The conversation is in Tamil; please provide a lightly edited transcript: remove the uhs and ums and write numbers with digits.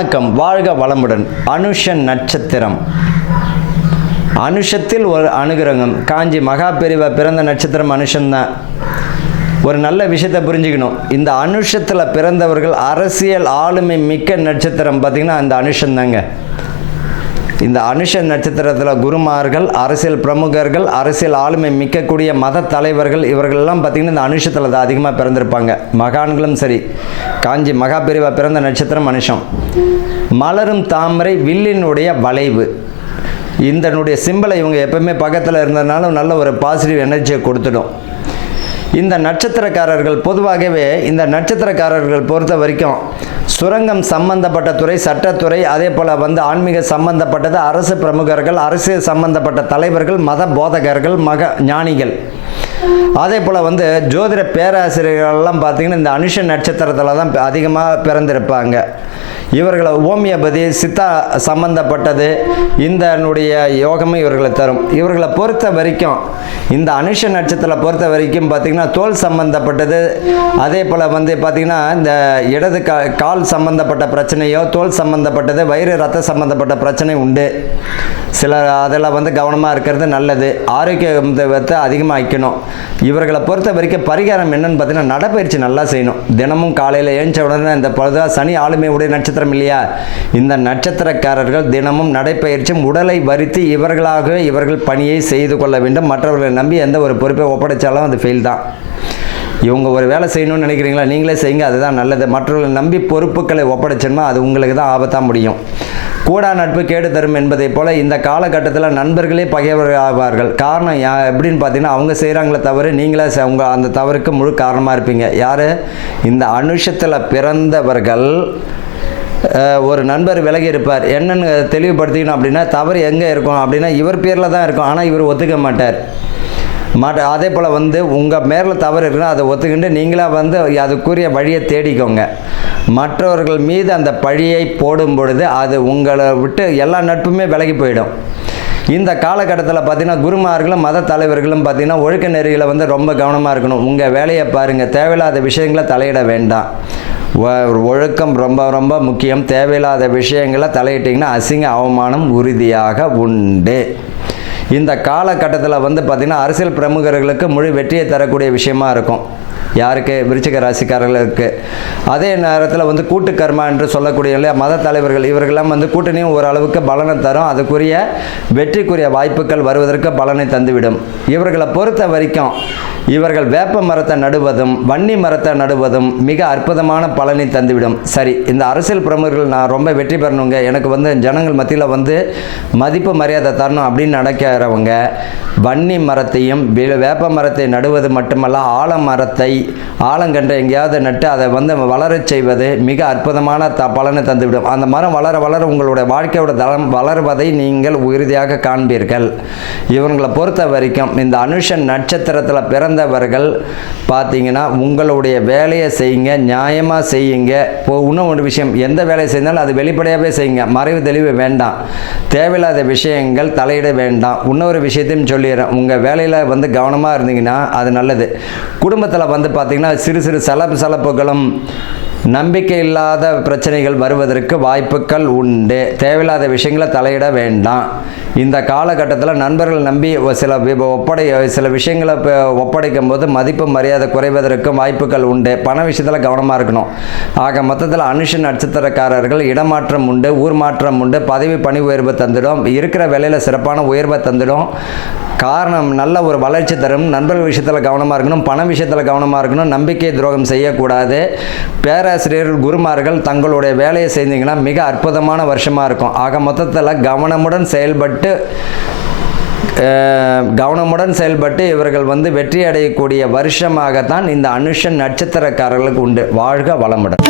வணக்கம், வாழ்க வளமுடன். அனுஷன் நட்சத்திரம். அனுஷத்தில் ஒரு அனுகிரகம். காஞ்சி மகாபெரிவா பிறந்த நட்சத்திரம் அனுஷன்தான். ஒரு நல்ல விஷயத்தை புரிஞ்சுக்கணும். இந்த அனுஷத்தில் பிறந்தவர்கள் அரசியல் ஆளுமை மிக்க நட்சத்திரம் பார்த்திங்கன்னா அந்த அனுஷன் தாங்க. இந்த அனுஷ நட்சத்திரத்தில் குருமார்கள், அரசியல் பிரமுகர்கள், அரசியல் ஆளுமை மிக்கக்கூடிய மத தலைவர்கள் இவர்கள்லாம் பார்த்திங்கன்னா இந்த அனுஷத்தில் தான் அதிகமாக பிறந்திருப்பாங்க. மகான்களும் சரி. காஞ்சி மகாபெரிவா பிறந்த நட்சத்திரம் அனுஷம். மலரும் தாமரை வில்லினுடைய வளைவு. இதனுடைய சிம்பலை இவங்க எப்பவுமே பக்கத்தில் இருந்ததுனால நல்ல ஒரு பாசிட்டிவ் எனர்ஜியை கொடுத்துடும். இந்த நட்சத்திரக்காரர்கள் பொதுவாகவே இந்த நட்சத்திரக்காரர்கள் பொறுத்த வரைக்கும் சுரங்கம் சம்பந்தப்பட்ட துறை, சட்டத்துறை, அதே போல் ஆன்மீக சம்பந்தப்பட்டது, அரசு பிரமுகர்கள், அரசியல் சம்பந்தப்பட்ட தலைவர்கள், மத போதகர்கள், ஞானிகள், அதே போல் ஜோதிட பேராசிரியர்கள்லாம் பார்த்திங்கன்னா இந்த அனுஷ நட்சத்திரத்தில் தான் அதிகமாக பிறந்திருப்பாங்க. இவர்களை ஹோமியோபதி, சித்தா சம்பந்தப்பட்டது இதனுடைய யோகமும் இவர்களை தரும். இவர்களை பொறுத்த வரைக்கும் இந்த அனுஷ நட்சத்திரத்தை பொறுத்த வரைக்கும் பார்த்திங்கன்னா தோல் சம்பந்தப்பட்டது, அதே போல் பார்த்திங்கன்னா இந்த இடது கால் சம்பந்தப்பட்ட பிரச்சனையோ, தோல் சம்பந்தப்பட்டது, வயிறு ரத்த சம்பந்தப்பட்ட பிரச்சனை உண்டு. சில அதெல்லாம் கவனமாக இருக்கிறது நல்லது. ஆரோக்கியத்தை அதிகமாக வைக்கணும். இவர்களை பொறுத்த வரைக்கும் பரிகாரம் என்னன்னு பார்த்தீங்கன்னா நடைப்பயிற்சி நல்லா செய்யணும். தினமும் காலையில் ஏஞ்ச உடனே இந்த பொழுதாக சனி ஆளுமை உடைய நட்சத்திரம் இல்லையா, இந்த நட்சத்திரக்காரர்கள் தினமும் நடைப்பயிற்சியும் உடலை வருத்தி இவர்களாகவே இவர்கள் பணியை செய்து கொள்ள வேண்டும். மற்றவர்களை நம்பி எந்த ஒரு பொறுப்பை ஒப்படைச்சாலும் அது ஃபெயில் தான். இவங்க ஒரு வேலை செய்யணும்னு நினைக்கிறீங்களா, நீங்களே செய்யுங்க, அதுதான் நல்லது. மற்றவர்களை நம்பி பொறுப்புகளை ஒப்படைச்சோம்னா அது உங்களுக்கு தான் ஆபத்தாக முடியும். கூடா நட்பு கேடு தரும் என்பதை போல் இந்த காலகட்டத்தில் நண்பர்களே பகைவர்கள் ஆவார்கள். காரணம் எப்படின்னு பார்த்தீங்கன்னா அவங்க செய்கிறாங்களே தவறு, நீங்களே அவங்க அந்த தவறுக்கு முழு காரணமாக இருப்பீங்க. யார்? இந்த அனுஷத்தில் பிறந்தவர்கள். ஒரு நண்பர் விலகி இருப்பார். என்னென்னு தெளிவுபடுத்திக்கணும் அப்படின்னா, தவறு எங்கே இருக்கும் அப்படின்னா இவர் பேரில் தான் இருக்கும், ஆனால் இவர் ஒத்துக்க மாட்டார். அதே போல் உங்கள் மேரில் தவறு இருக்குன்னா அதை ஒத்துக்கிட்டு நீங்களாக அதுக்குரிய வழியை தேடிக்கோங்க. மற்றவர்கள் மீது அந்த பழியை போடும் பொழுது அது உங்களை விட்டு எல்லா நட்புமே விலகி போயிடும். இந்த காலகட்டத்தில் பார்த்திங்கன்னா குருமார்களும் மத தலைவர்களும் பார்த்திங்கன்னா ஒழுக்க நெறிகளை ரொம்ப கவனமாக இருக்கணும். உங்கள் வேலையை பாருங்கள், தேவையில்லாத விஷயங்களை தலையிட வேண்டாம். ஒழுக்கம் ரொம்ப ரொம்ப முக்கியம். தேவையில்லாத விஷயங்களை தலையிட்டிங்கன்னா அசிங்க அவமானம் உறுதியாக உண்டு. இந்த காலகட்டத்தில் பார்த்திங்கன்னா அரசியல் பிரமுகர்களுக்கு முழு வெற்றியை தரக்கூடிய விஷயமா இருக்கும். யாருக்கு? விருச்சிக ராசிக்காரர்களுக்கு. அதே நேரத்தில் கூட்டு கர்மா என்று சொல்லக்கூடிய மத தலைவர்கள் இவர்களெல்லாம் கூட்டணியும் ஓரளவுக்கு பலனை தரும். அதுக்குரிய வெற்றிக்குரிய வாய்ப்புகள் வருவதற்கு பலனை தந்துவிடும். இவர்களை பொறுத்த வரைக்கும் இவர்கள் வேப்ப மரத்தை நடுவதும் வன்னி மரத்தை நடுவதும் மிக அற்புதமான பலனை தந்துவிடும். சரி, இந்த அரசியல் பிரமுகர்கள் நான் ரொம்ப வெற்றி பெறணுங்க, எனக்கு ஜனங்கள் மத்தியில் மதிப்பு மரியாதை தரணும் அப்படின்னு நினைக்கிறவங்க வன்னி மரத்தையும் வேப்ப மரத்தை நடுவது மட்டுமல்ல, ஆலமரத்தை ஆலங்கன்றை எங்கேயாவது நட்டு அதை வளரச் செய்வது மிக அற்புதமான பலனை தந்துவிடும். அந்த மரம் வளர வளர உங்களுடைய வாழ்க்கையோட தளம் வளர்வதை நீங்கள் உறுதியாக காண்பீர்கள். இவங்களை பொறுத்த வரைக்கும் இந்த அனுஷன் நட்சத்திரத்தில் பிறந்தவர்கள் பார்த்தீங்கன்னா உங்களுடைய வேலையை செய்யுங்க, நியாயமாக செய்யுங்க. இன்னும் ஒரு விஷயம், எந்த வேலையை செய்தாலும் அது வெளிப்படையாகவே செய்யுங்க. மறைவு தெளிவு வேண்டாம். தேவையில்லாத விஷயங்கள் தலையிட வேண்டாம். இன்னொரு விஷயத்தையும் சொல்லிடுறேன், உங்கள் வேலையில் கவனமாக இருந்தீங்கன்னா அது நல்லது. குடும்பத்தில் பார்த்தீங்கன்னா சிறு சிறு சலப்புகளும் நம்பிக்கை இல்லாத பிரச்சனைகள் வருவதற்கு வாய்ப்புகள் உண்டு. தேவையில்லாத விஷயங்களை தலையிட வேண்டாம். இந்த காலகட்டத்தில் நண்பர்கள் நம்பி சில விஷயங்களை ஒப்படைக்கும் போது மதிப்பு மரியாதை குறைவதற்கும் வாய்ப்புகள் உண்டு. பண விஷயத்தில் கவனமாக இருக்கணும். ஆக மொத்தத்தில் அனுஷ நட்சத்திரக்காரர்கள் இடமாற்றம் உண்டு, ஊர் மாற்றம் உண்டு, பதவி பணி உயர்வு தந்துடும், இருக்கிற வேலையில் சிறப்பான உயர்வை தந்துடும். காரணம் நல்ல ஒரு வளர்ச்சி தரும். நண்பர்கள் விஷயத்தில் கவனமாக இருக்கணும், பண விஷயத்தில் கவனமாக இருக்கணும், நம்பிக்கை துரோகம் செய்யக்கூடாது. பேராசிரியர்கள் குருமார்கள் தங்களுடைய வேலையை செய்தீங்கன்னா மிக அற்புதமான வருஷமாக இருக்கும். ஆக மொத்தத்தில் கவனமுடன் செயல்பட்டு இவர்கள் வெற்றி அடையக்கூடிய வருஷமாகத்தான் இந்த அனுஷ நட்சத்திரக்காரர்களுக்கு உண்டு. வாழ்க வளமுடன்.